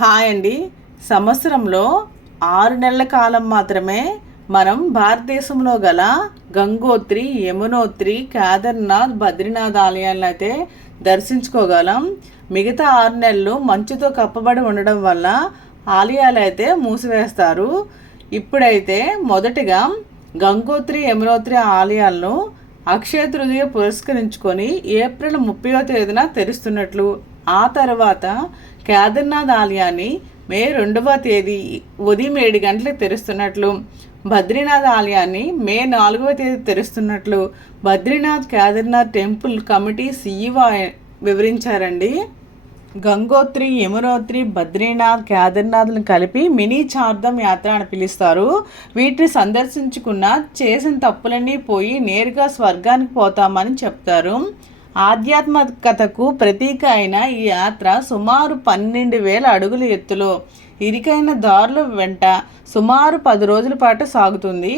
Hi అండి. సంవత్సరంలో ఆరు నెలల కాలం మాత్రమే మనం భారతదేశంలో గల గంగోత్రి యమునోత్రి కేదార్నాథ్ బద్రీనాథ్ ఆలయాలను అయితే దర్శించుకోగలం. మిగతా ఆరు నెలలు మంచుతో కప్పబడి ఉండడం వల్ల ఆలయాలు అయితే మూసివేస్తారు. ఇప్పుడైతే మొదటిగా గంగోత్రి యమునోత్రి ఆలయాలను అక్షయ తృతీయ పురస్కరించుకొని ఏప్రిల్ ముప్పయో తేదీన తెరుస్తున్నట్లు ఆ తర్వాత కేదార్నాథ్ ఆలయాన్ని మే రెండవ తేదీ ఉదయం ఏడు గంటలకు తెరుస్తున్నట్లు బద్రీనాథ్ ఆలయాన్ని మే నాలుగవ తేదీ తెరుస్తున్నట్లు Badrinath Kedarnath temple committee CEO వివరించారండి. గంగోత్రి యమునోత్రి బద్రీనాథ్ కేదార్నాథ్లను కలిపి మినీ చార్ధం యాత్ర అని పిలుస్తారు. వీటిని సందర్శించుకున్న చేసిన తప్పులన్నీ పోయి నేరుగా స్వర్గానికి పోతామని చెప్తారు. ఆధ్యాత్మికతకు ప్రతీక అయిన ఈ యాత్ర సుమారు పన్నెండు వేల అడుగుల ఎత్తులో ఇరికైన దారుల వెంట సుమారు పది రోజుల పాటు సాగుతుంది.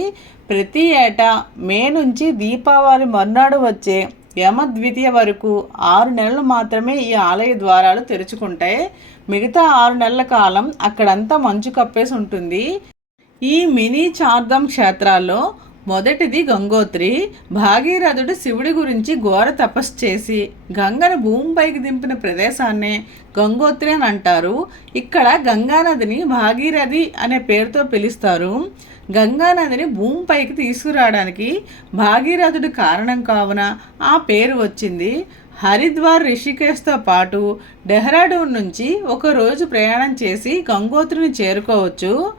ప్రతి ఏటా మే నుంచి దీపావళి మర్నాడు వచ్చే యమద్వితీయ వరకు ఆరు నెలలు మాత్రమే ఈ ఆలయ ద్వారాలు తెరుచుకుంటాయి మిగతా ఆరు నెలల కాలం అక్కడంతా మంచు కప్పేసి ఉంటుంది. ఈ మినీ చార్ధం క్షేత్రాల్లో మొదటిది గంగోత్రి. భాగీరథుడు శివుడి గురించి ఘోర తపస్సు చేసి గంగను భూమిపైకి దింపిన ప్రదేశాన్నే గంగోత్రి అని అంటారు. ఇక్కడ గంగానదిని భాగీరథి అనే పేరుతో పిలుస్తారు. గంగానదిని భూమిపైకి తీసుకురావడానికి భాగీరథుడు కారణం కావున ఆ పేరు వచ్చింది. హరిద్వార్ రిషికేశ్తో పాటు డెహ్రాడూన్ నుంచి ఒక రోజు ప్రయాణం చేసి గంగోత్రిని చేరుకోవచ్చు.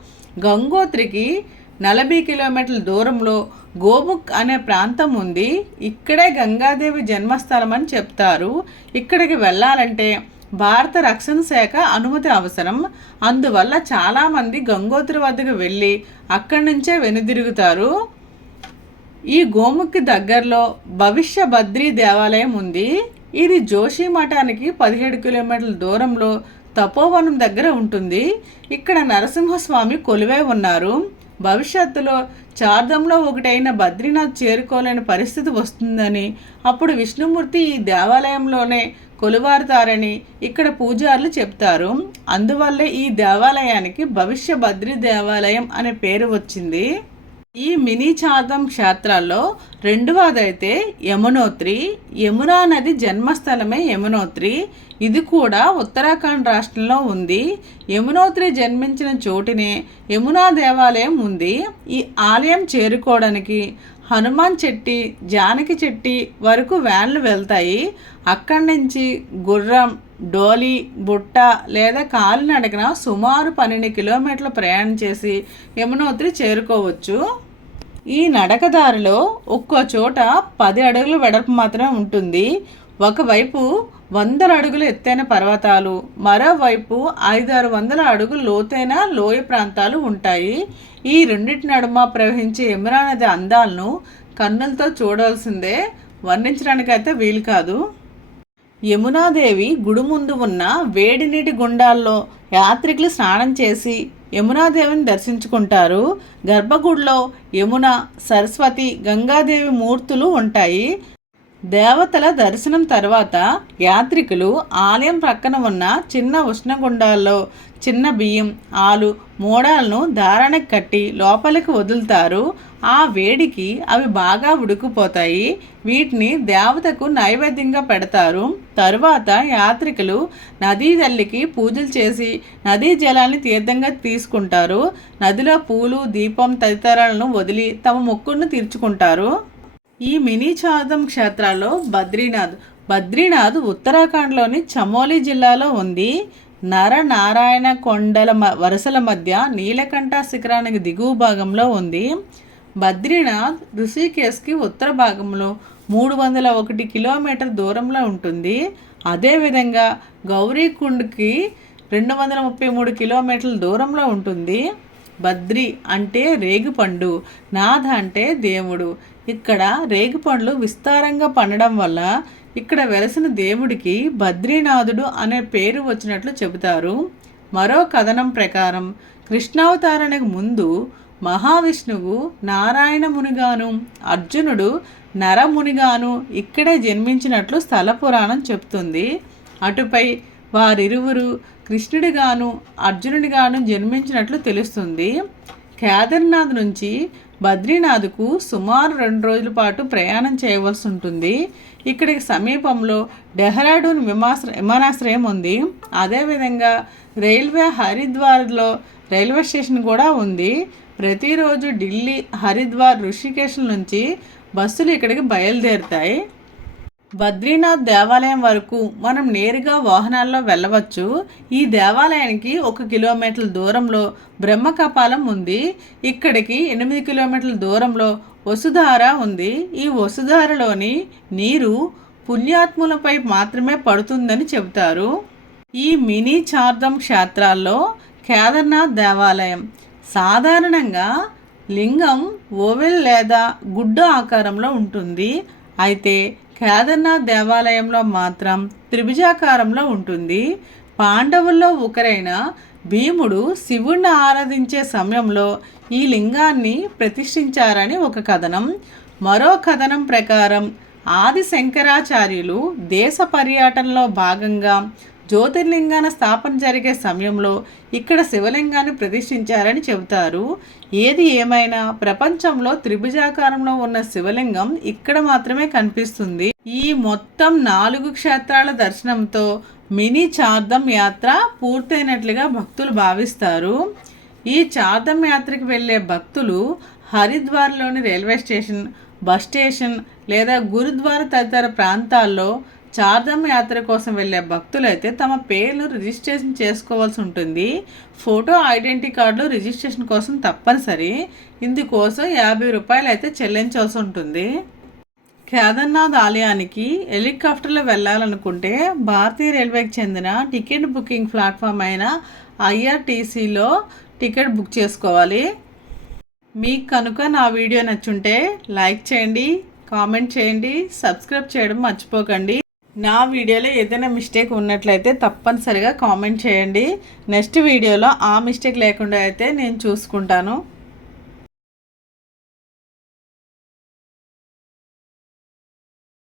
గంగోత్రికి నలభై కిలోమీటర్ల దూరంలో గోముఖ్ అనే ప్రాంతం ఉంది. ఇక్కడే గంగాదేవి జన్మస్థలం అని చెప్తారు. ఇక్కడికి వెళ్ళాలంటే భారత రక్షణ శాఖ అనుమతి అవసరం. అందువల్ల చాలామంది గంగోత్రి వద్దకు వెళ్ళి అక్కడి నుంచే వెనుదిరుగుతారు. ఈ గోముఖి దగ్గరలో భవిష్య బద్రీ దేవాలయం ఉంది. ఇది జోషి మఠానికి పదిహేడు కిలోమీటర్ల దూరంలో తపోవనం దగ్గర ఉంటుంది. ఇక్కడ నరసింహస్వామి కొలువై ఉన్నారు. భవిష్యత్తులో చార్ధంలో ఒకటైన బద్రీనాథ్ చేరుకోలేని పరిస్థితి వస్తుందని అప్పుడు విష్ణుమూర్తి ఈ దేవాలయంలోనే కొలువారుతారని ఇక్కడ పూజారులు చెప్తారు. అందువల్లే ఈ దేవాలయానికి భవిష్య బద్రీ దేవాలయం అనే పేరు వచ్చింది. ఈ మినీ చార్ధం క్షేత్రాల్లో రెండవదైతే యమునోత్రి యమునా నది జన్మస్థలమే యమునోత్రి ఇది కూడా ఉత్తరాఖండ్ రాష్ట్రంలో ఉంది. యమునోత్రి జన్మించిన చోటినే యమునా దేవాలయం ఉంది. ఈ ఆలయం చేరుకోవడానికి హనుమాన్ చెట్టి జానకి చెట్టి వరకు వ్యాన్లు వెళ్తాయి. అక్కడి నుంచి గుర్రం డోలి బుట్ట లేదా కాలినడకన సుమారు పన్నెండు కిలోమీటర్ల ప్రయాణం చేసి యమునోత్రి చేరుకోవచ్చు. ఈ నడకదారిలో ఒక్కో చోట పది అడుగుల వెడల్పు మాత్రమే ఉంటుంది. ఒకవైపు వందల అడుగులు ఎత్తైన పర్వతాలు మరోవైపు ఐదారు వందల అడుగులు లోతైన లోయ ప్రాంతాలు ఉంటాయి. ఈ రెండింటి నడుమ ప్రవహించే యమునా నది అందాలను కన్నులతో చూడాల్సిందే. వర్ణించడానికైతే వీలు కాదు. యమునాదేవి గుడి ముందు ఉన్న వేడి నీటి గుండాల్లో యాత్రికులు స్నానం చేసి యమునాదేవిని దర్శించుకుంటారు. గర్భగుడిలో యమున సరస్వతి గంగాదేవి మూర్తులు ఉంటాయి. దేవతల దర్శనం తర్వాత యాత్రికులు ఆలయం ప్రక్కన ఉన్న చిన్న ఉష్ణగుండాల్లో చిన్న బియ్యం ఆలు మూడాలను దారానికి కట్టి లోపలికి వదులుతారు. ఆ వేడికి అవి బాగా ఉడికిపోతాయి. వీటిని దేవతకు నైవేద్యంగా పెడతారు. తరువాత యాత్రికులు నదీ తల్లికి పూజలు చేసి నదీ జలాన్ని తీర్థంగా తీసుకుంటారు. నదిలో పూలు దీపం తదితరాలను వదిలి తమ మొక్కును తీర్చుకుంటారు. ఈ మినీ చాదం క్షేత్రాల్లో బద్రీనాథ్ బద్రీనాథ్ ఉత్తరాఖండ్లోని చమోలి జిల్లాలో ఉంది. నరనారాయణ కొండల మ- వరుసల మధ్య నీలకంఠ శిఖరానికి దిగువ భాగంలో ఉంది. బద్రీనాథ్ ఋషికేశ్కి ఉత్తర భాగంలో మూడు వందల ఒకటి కిలోమీటర్ దూరంలో ఉంటుంది. అదేవిధంగా గౌరీకుండ్కి రెండు వందల ముప్పై మూడు కిలోమీటర్ల దూరంలో ఉంటుంది. బద్రి అంటే రేగుపండు నాథ అంటే దేవుడు. ఇక్కడ రేగిపండ్లు విస్తారంగా పండడం వల్ల ఇక్కడ వెలసిన దేవుడికి బద్రీనాథుడు అనే పేరు వచ్చినట్లు చెబుతారు. మరో కథనం ప్రకారం కృష్ణావతారానికి ముందు మహావిష్ణువు నారాయణమునిగాను అర్జునుడు నరమునిగాను ఇక్కడే జన్మించినట్లు స్థల పురాణం చెప్తుంది అటుపై వారిరువురు కృష్ణుడిగాను అర్జునుడిగాను జన్మించినట్లు తెలుస్తుంది. కేదార్నాథ్ నుంచి బద్రీనాథ్కు సుమారు రెండు రోజుల పాటు ప్రయాణం చేయవలసి ఉంటుంది. ఇక్కడికి సమీపంలో డెహ్రాడూన్ విమాశ్ర విమానాశ్రయం ఉంది. అదేవిధంగా రైల్వే హరిద్వార్లో రైల్వే స్టేషన్ కూడా ఉంది. ప్రతిరోజు ఢిల్లీ హరిద్వార్ ఋషికేశ్ నుంచి బస్సులు ఇక్కడికి బయలుదేరుతాయి. బద్రీనాథ్ దేవాలయం వరకు మనం నేరుగా వాహనాల్లో వెళ్ళవచ్చు. ఈ దేవాలయానికి ఒక కిలోమీటర్ల దూరంలో బ్రహ్మకపాలం ఉంది. ఇక్కడికి ఎనిమిది కిలోమీటర్ల దూరంలో వసుధార ఉంది. ఈ వసుధారలోని నీరు పుణ్యాత్ములపై మాత్రమే పడుతుందని చెబుతారు. ఈ మినీ చార్ధం క్షేత్రాల్లో కేదార్నాథ్ దేవాలయం. సాధారణంగా లింగం ఓవెల్ లేదా గుడ్డ ఆకారంలో ఉంటుంది. అయితే కేదార్నాథ్ దేవాలయంలో మాత్రం త్రిభుజాకారంలో ఉంటుంది. పాండవుల్లో ఒకరైన భీముడు శివుణ్ణి ఆరాధించే సమయంలో ఈ లింగాన్ని ప్రతిష్ఠించారని ఒక కథనం. మరో కథనం ప్రకారం ఆది శంకరాచార్యులు దేశ పర్యటనలో భాగంగా జ్యోతిర్లింగాన స్థాపన జరిగే సమయంలో ఇక్కడ శివలింగాన్ని ప్రతిష్ఠించారని చెబుతారు. ఏది ఏమైనా ప్రపంచంలో త్రిభుజాకారంలో ఉన్న శివలింగం ఇక్కడ మాత్రమే కనిపిస్తుంది. ఈ మొత్తం నాలుగు క్షేత్రాల దర్శనంతో మినీ చార్ధం యాత్ర పూర్తయినట్లుగా భక్తులు భావిస్తారు. ఈ చార్ధం యాత్రకు వెళ్ళే భక్తులు హరిద్వార్లోని రైల్వే స్టేషన్ బస్ స్టేషన్ లేదా గురుద్వార తదితర ప్రాంతాల్లో చార్ధమ్ యాత్ర కోసం వెళ్ళే భక్తులైతే తమ పేర్లు రిజిస్ట్రేషన్ చేసుకోవాల్సి ఉంటుంది. ఫోటో ఐడెంటిటీ కార్డులు రిజిస్ట్రేషన్ కోసం తప్పనిసరి. ఇందుకోసం యాభై రూపాయలు అయితే చెల్లించాల్సి ఉంటుంది. కేదార్నాథ్ ఆలయానికి హెలికాప్టర్లో వెళ్ళాలనుకుంటే భారతీయ రైల్వేకి చెందిన టికెట్ బుకింగ్ ప్లాట్ఫామ్ అయిన ఐఆర్టీసీలో టికెట్ బుక్ చేసుకోవాలి. మీకు కనుక నా వీడియో నచ్చుంటే లైక్ చేయండి కామెంట్ చేయండి సబ్స్క్రైబ్ చేయడం మర్చిపోకండి. నా వీడియోలో ఏదైనా మిస్టేక్ ఉన్నట్లయితే తప్పనిసరిగా కామెంట్ చేయండి. నెక్స్ట్ వీడియోలో ఆ మిస్టేక్ లేకుండా అయితే నేను చూసుకుంటాను.